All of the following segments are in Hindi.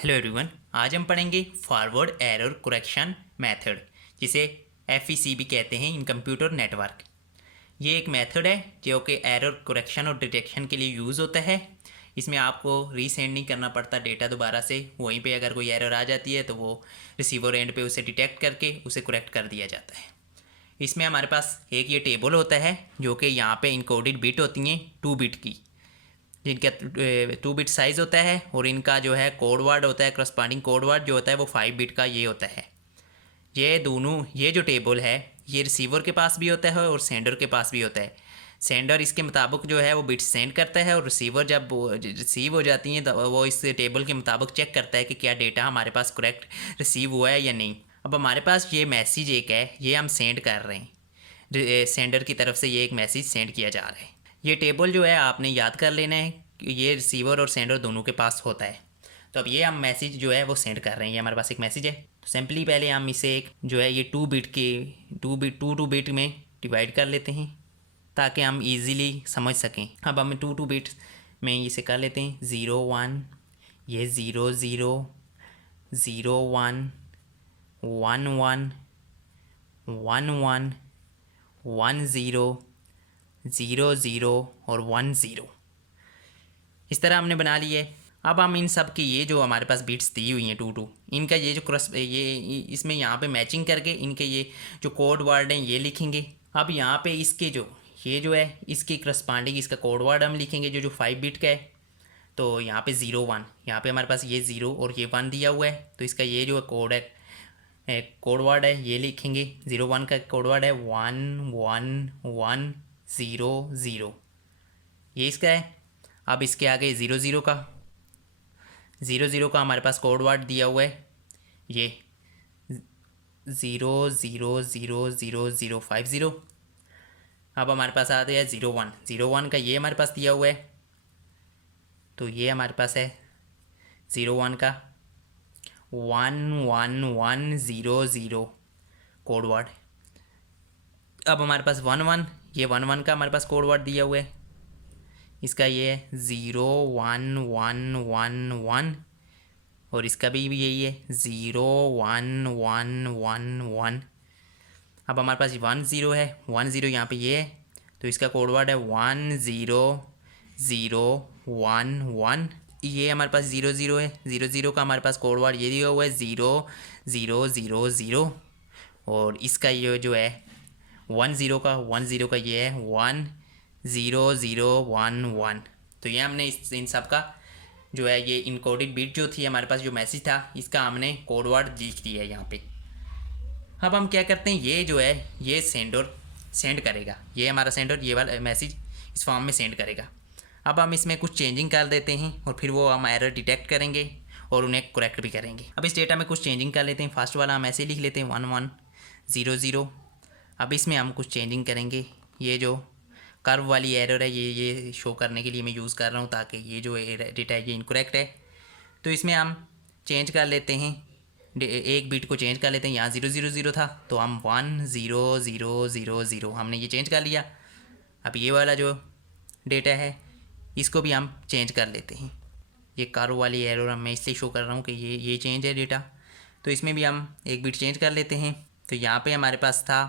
हेलो एवरीवन, आज हम पढ़ेंगे फॉरवर्ड एरर करेक्शन मेथड, जिसे FEC भी कहते हैं इन कंप्यूटर नेटवर्क। ये एक मेथड है जो कि एरर करेक्शन और डिटेक्शन के लिए यूज़ होता है। इसमें आपको रीसेंड नहीं करना पड़ता डेटा दोबारा से, वहीं पे अगर कोई एरर आ जाती है तो वो रिसीवर एंड पे उसे डिटेक्ट करके उसे करेक्ट कर दिया जाता है। इसमें हमारे पास एक ये टेबल होता है जो कि यहाँ पे इनकोडेड बिट होती हैं 2 बिट की, जिनका 2 बिट साइज़ होता है, और इनका जो है कोड वर्ड होता है, करस्पॉन्डिंग कोड वर्ड जो होता है वो 5 बिट का ये होता है। ये जो टेबल है ये रिसीवर के पास भी होता है और सेंडर के पास भी होता है। सेंडर इसके मुताबिक जो है वो बिट सेंड करता है, और रिसीवर जब रिसीव हो जाती हैं तो वो इस टेबल के मुताबिक चेक करता है कि क्या डेटा हमारे पास करेक्ट रिसीव हुआ है या नहीं। अब हमारे पास ये मैसेज एक है, ये हम सेंड कर रहे हैं, सेंडर की तरफ से ये एक मैसेज सेंड किया जा रहा है। ये टेबल जो है आपने याद कर लेना है कि ये रिसीवर और सेंडर दोनों के पास होता है। तो अब ये हम मैसेज जो है वो सेंड कर रहे हैं, ये हमारे पास एक मैसेज है। तो सिंपली पहले हम इसे एक जो है ये 2 बिट में डिवाइड कर लेते हैं ताकि हम इजीली समझ सकें। अब हम 2 बिट में इसे कर लेते हैं 0 1, ये 0 0 0 1 1 1 1 1 1 0 0 0 और 1 0। इस तरह हमने बना ली है। अब हम इन सब की ये जो हमारे पास बिट्स दी हुई हैं 2 इनका ये जो ये इसमें यहाँ पे मैचिंग करके इनके ये जो कोड वर्ड हैं ये लिखेंगे। अब यहाँ पे इसके ये जो है इसके करस्पॉन्डिंग इसका कोड वर्ड हम लिखेंगे जो 5 बिट का है। तो यहाँ पे 0 1, यहाँ पे हमारे पास ये 0 और ये 1 दिया हुआ है, तो इसका ये जो कोड है कोड वर्ड है ये लिखेंगे। 0 1 का कोड वर्ड है 1 1 1 0 0, ये इसका है। अब इसके आगे 0 0 का हमारे पास कोड वर्ड दिया हुआ है, ये 0 0 0 0 0 5 0। अब हमारे पास आता है 0 1 का ये हमारे पास दिया हुआ है, तो ये हमारे पास है 0 1 का 1 1 1 0 0 कोड वर्ड। अब हमारे पास 1 1, ये 1 1 का हमारे पास कोड वर्ड दिया हुआ है, इसका ये है 0 1 1 1 1, और इसका भी यही है 0 1 1 1 1। अब हमारे पास 1 0 है, 1 0 यहाँ पे ये है, तो इसका कोड वर्ड है 1 0 0 1 1। ये हमारे पास 0 0 है, 0 0 का हमारे पास कोड वर्ड ये दिया हुआ है 0 0 0 0, और इसका ये जो है 1 0 का ये है 1 0 0 1 1। तो ये हमने इन सब का जो है ये इनकोडेड बिट जो थी हमारे पास, जो मैसेज था इसका हमने कोड वर्ड लिख दिया है यहाँ पे। अब हम क्या करते हैं, ये जो है ये सेंडर सेंड करेगा, ये हमारा सेंडर ये वाला मैसेज इस फॉर्म में सेंड करेगा। अब हम इसमें कुछ चेंजिंग कर देते हैं और फिर वो हम एरर डिटेक्ट करेंगे और उन्हें करेक्ट भी करेंगे। अब इस डेटा में कुछ चेंजिंग कर लेते हैं। फर्स्ट वाला हम ऐसे लिख लेते हैं 1 1 0 0। अब इसमें हम कुछ चेंजिंग करेंगे, ये जो कर्व वाली एरर है ये शो करने के लिए मैं यूज़ कर रहा हूँ ताकि ये जो डेटा है ये इनकरेक्ट है। तो इसमें हम चेंज कर लेते हैं, एक बिट को चेंज कर लेते हैं। यहाँ 0 0 0 था तो हम 1 0 0 0 0 हमने ये चेंज कर लिया। अब ये वाला जो डेटा है इसको भी हम चेंज कर लेते हैं। ये कर्व वाली एरर मैं इसलिए शो कर रहा हूँ कि ये चेंज है डेटा, तो इसमें भी हम एक बिट चेंज कर लेते हैं। तो यहाँ पे हमारे पास था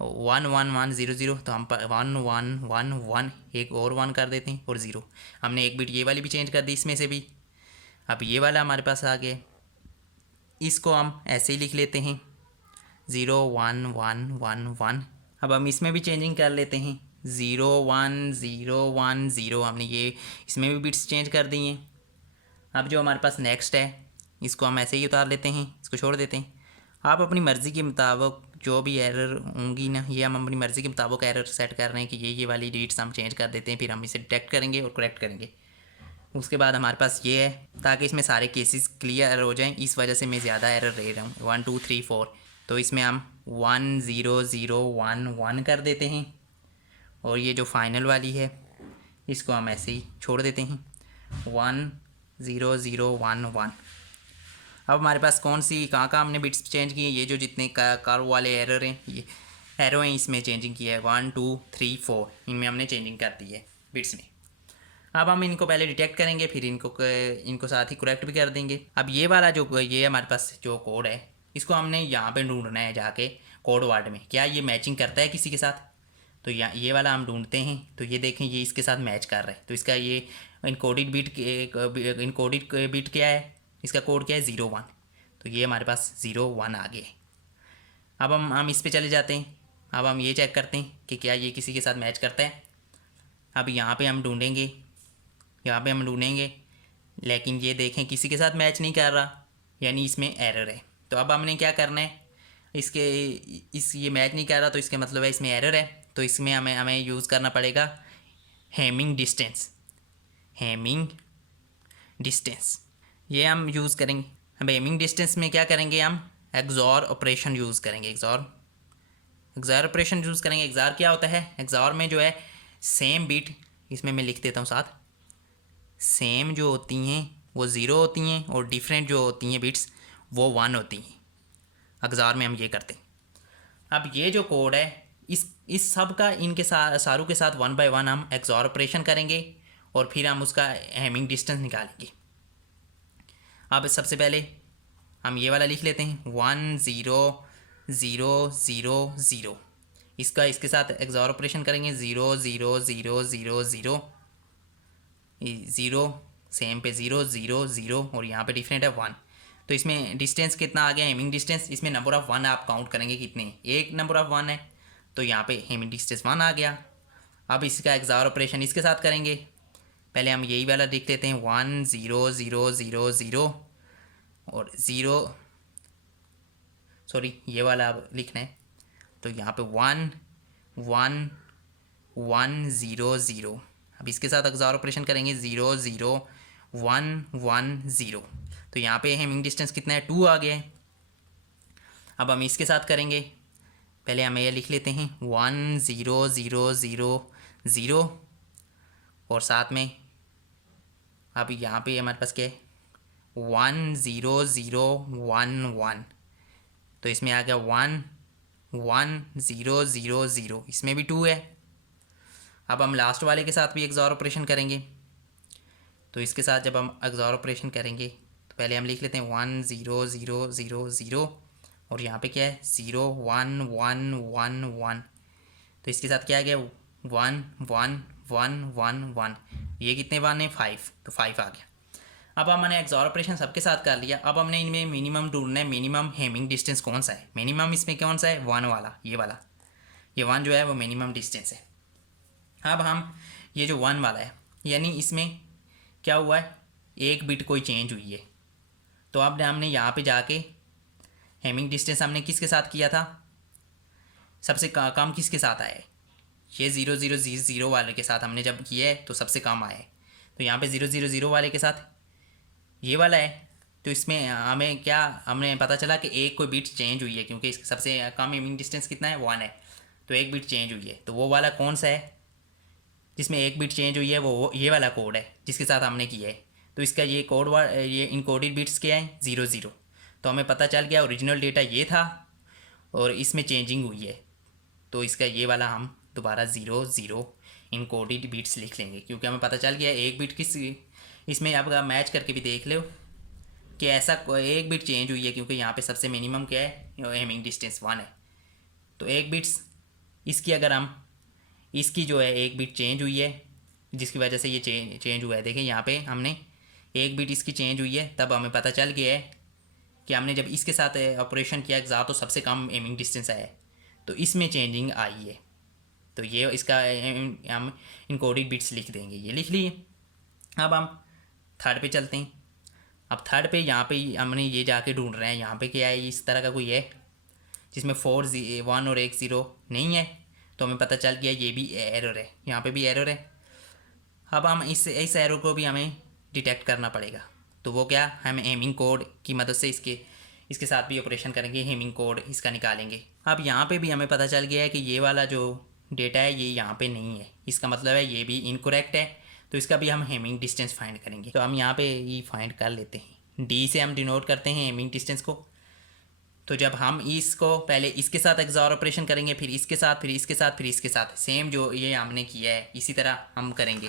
1 1 1 0 0, तो हम 1 1 1 1 एक और 1 कर देते हैं, और 0 हमने एक बिट ये वाली भी चेंज कर दी इसमें से भी। अब ये वाला हमारे पास आ गया, इसको हम ऐसे ही लिख लेते हैं 0 1 1 1 1। अब हम इसमें भी चेंजिंग कर लेते हैं 0 1 0 1 0, हमने ये इसमें भी बिट्स चेंज कर दी हैं। अब जो हमारे पास नेक्स्ट है इसको हम ऐसे ही उतार लेते हैं, इसको छोड़ देते हैं। आप अपनी मर्ज़ी के मुताबिक जो भी एरर होंगी ना, ये हम अपनी मर्ज़ी के मुताबिक एरर सेट कर रहे हैं कि ये वाली डिट्स हम चेंज कर देते हैं, फिर हम इसे डिटेक्ट करेंगे और करेक्ट करेंगे। उसके बाद हमारे पास ये है ताकि इसमें सारे केसेस क्लियर हो जाएं, इस वजह से मैं ज़्यादा एरर ले रहा हूँ 1 2 3 4। तो इसमें हम 1 0 0 1 1 कर देते हैं, और ये जो फाइनल वाली है इसको हम ऐसे ही छोड़ देते हैं 1 0 0 1 1। अब हमारे पास कौन सी कहाँ हमने बिट्स चेंज किए, ये जो जितने कर्व वाले एरर हैं ये एरो हैं इसमें चेंजिंग किया है 1 2 3 4, इनमें हमने चेंजिंग कर दी है बिट्स में। अब हम इनको पहले डिटेक्ट करेंगे, फिर इनको साथ ही करेक्ट भी कर देंगे। अब ये वाला जो ये हमारे पास जो कोड है, इसको हमने यहाँ पे ढूंढना है जाके कोड वर्ड में, क्या ये मैचिंग करता है किसी के साथ। तो ये वाला हम ढूंढते हैं, तो ये देखें ये इसके साथ मैच कर रहा है। तो इसका ये इनकोडेड बिट क्या है, इसका कोड क्या है 01। तो ये हमारे पास 01 आ गए। अब हम इस पे चले जाते हैं। अब हम ये चेक करते हैं कि क्या ये किसी के साथ मैच करता है। अब यहाँ पे हम ढूंढेंगे, लेकिन ये देखें किसी के साथ मैच नहीं कर रहा, यानी इसमें एरर है। तो अब हमने क्या करना है, ये मैच नहीं कर रहा, तो इसका मतलब है इसमें एरर है। तो इसमें हमें यूज़ करना पड़ेगा हेमिंग डिस्टेंस, ये हम यूज़ करेंगे। अब हेमिंग डिस्टेंस में क्या करेंगे, हम एक्सॉर ऑपरेशन यूज़ करेंगे। एक्सॉर ऑपरेशन यूज़ करेंगे। एक्सॉर क्या होता है, एक्सॉर में जो है सेम बिट, इसमें मैं लिख देता हूँ साथ, सेम जो होती हैं वो 0 होती हैं और डिफरेंट जो होती हैं बिट्स वो 1 होती हैं। एक्सॉर में हम ये करते हैं। अब ये जो कोड है, इस सब का इनके सारों के साथ 1 बाय 1 हम एक्सॉर ऑपरेशन करेंगे और फिर हम उसका हेमिंग डिस्टेंस निकालेंगे। अब सबसे पहले हम ये वाला लिख लेते हैं 1 0 0 0 0। इसके साथ एक्सॉर ऑपरेशन करेंगे 0 0 0 0 0 0, सेम पे 0 0 0 और यहाँ पे डिफरेंट है 1। तो इसमें डिस्टेंस कितना आ गया, हेमिंग डिस्टेंस, इसमें नंबर ऑफ़ 1 आप काउंट करेंगे कितने, एक नंबर ऑफ़ 1 है, तो यहाँ पे हेमिंग डिस्टेंस 1 आ गया। अब इसका एक्सॉर ऑपरेशन इसके साथ करेंगे। पहले हम यही वाला लिख लेते हैं 1 0 0 0 0 और 0, सॉरी ये वाला अब लिखना है। तो यहाँ पे 1 1 1 0 0। अब इसके साथ एक्सॉर ऑपरेशन करेंगे 0 0 1 1 0। तो यहाँ पे हेमिंग डिस्टेंस कितना है, 2 आ गया है। अब हम इसके साथ करेंगे, पहले हम ये लिख लेते हैं 1 0 0 0 0 और साथ में अब यहाँ पे हमारे पास क्या है 1 0 0 1 1। तो इसमें आ गया 1 1 0 0 0, इसमें भी 2 है। अब हम लास्ट वाले के साथ भी एक्सॉर ऑपरेशन करेंगे। तो इसके साथ जब हम एक्सॉर ऑपरेशन करेंगे तो पहले हम लिख लेते हैं 1 0 0 0 0 और यहाँ पे क्या है 0 1 1 1 1। तो इसके साथ क्या आ गया 1 1 1 1 1, ये कितने 1 है 5, तो 5 आ गया। अब हमने एक्सॉर ऑपरेशन सबके साथ कर लिया। अब हमने इनमें मिनिमम ढूंढना है, मिनिमम हेमिंग डिस्टेंस कौन सा है। मिनिमम इसमें कौन सा है, 1 वाला, ये वाला, ये 1 जो है वो मिनिमम डिस्टेंस है। अब हम ये जो 1 वाला है, यानी इसमें क्या हुआ है, एक बिट कोई चेंज हुई है। तो अब हमने यहाँ पे जाके हेमिंग डिस्टेंस हमने किसके साथ किया था, सबसे कम किसके साथ आया है, ये 0 0 0 वाले के साथ हमने जब किया है तो सबसे कम आया है। तो यहाँ पे 0 0 0 वाले के साथ ये वाला है। तो इसमें हमने पता चला कि एक कोई बिट चेंज हुई है, क्योंकि इसके सबसे कम हेमिंग डिस्टेंस कितना है 1 है, तो एक बिट चेंज हुई है। तो वो वाला कौन सा है जिसमें एक बिट चेंज हुई है, वो ये वाला कोड है जिसके साथ हमने किया है। तो इसका ये कोड ये इनकोडेड बिट्स क्या है 0 0। तो हमें पता चल गया ओरिजिनल डेटा ये था और इसमें चेंजिंग हुई है। तो इसका ये वाला हम दोबारा 0 0 इनकोडेड बिट्स लिख लेंगे, क्योंकि हमें पता चल गया एक बिट इसमें आप मैच करके भी देख लो कि ऐसा एक बिट चेंज हुई है, क्योंकि यहाँ पे सबसे मिनिमम क्या है हेमिंग डिस्टेंस 1 है। तो एक बिट्स इसकी अगर हम इसकी जो है एक बिट चेंज हुई है, जिसकी वजह से ये चेंज हुआ है। देखिए यहाँ पे हमने एक बिट इसकी चेंज हुई है, तब हमें पता चल गया है कि हमने जब इसके साथ ऑपरेशन किया एक्सॉर तो सबसे कम हेमिंग डिस्टेंस आया है, तो इसमें चेंजिंग आई है। तो ये इसका हम इनकोडेड बिट्स लिख देंगे, ये लिख लिए। अब हम थर्ड पे चलते हैं। अब थर्ड पे यहाँ पे हमने ये जाके ढूंढ रहे हैं, यहाँ पे क्या है, इस तरह का कोई है जिसमें 4 1 और 1 0 नहीं है। तो हमें पता चल गया ये भी एरर है, यहाँ पे भी एरर है। अब हम इस एरर को भी हमें डिटेक्ट करना पड़ेगा। तो वो क्या, हम हेमिंग कोड की मदद से इसके साथ भी ऑपरेशन करेंगे, हेमिंग कोड इसका निकालेंगे। अब यहाँ पे भी हमें पता चल गया है कि ये वाला जो डेटा है ये यहाँ पे नहीं है, इसका मतलब है ये भी इनकरेक्ट है। तो इसका भी हम हेमिंग डिस्टेंस फाइंड करेंगे। तो हम यहाँ पे ये फाइंड कर लेते हैं, डी से हम डिनोट करते हैं हेमिंग डिस्टेंस को। तो जब हम इसको पहले इसके साथ एक्सॉर ऑपरेशन करेंगे, फिर इसके साथ, फिर इसके साथ, फिर इसके साथ, सेम जो ये हमने किया है इसी तरह हम करेंगे।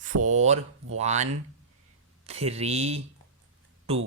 4 1 3 2.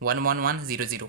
11100.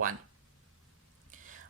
1.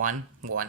1 1.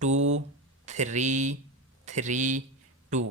2 3 3 2.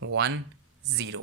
1 0.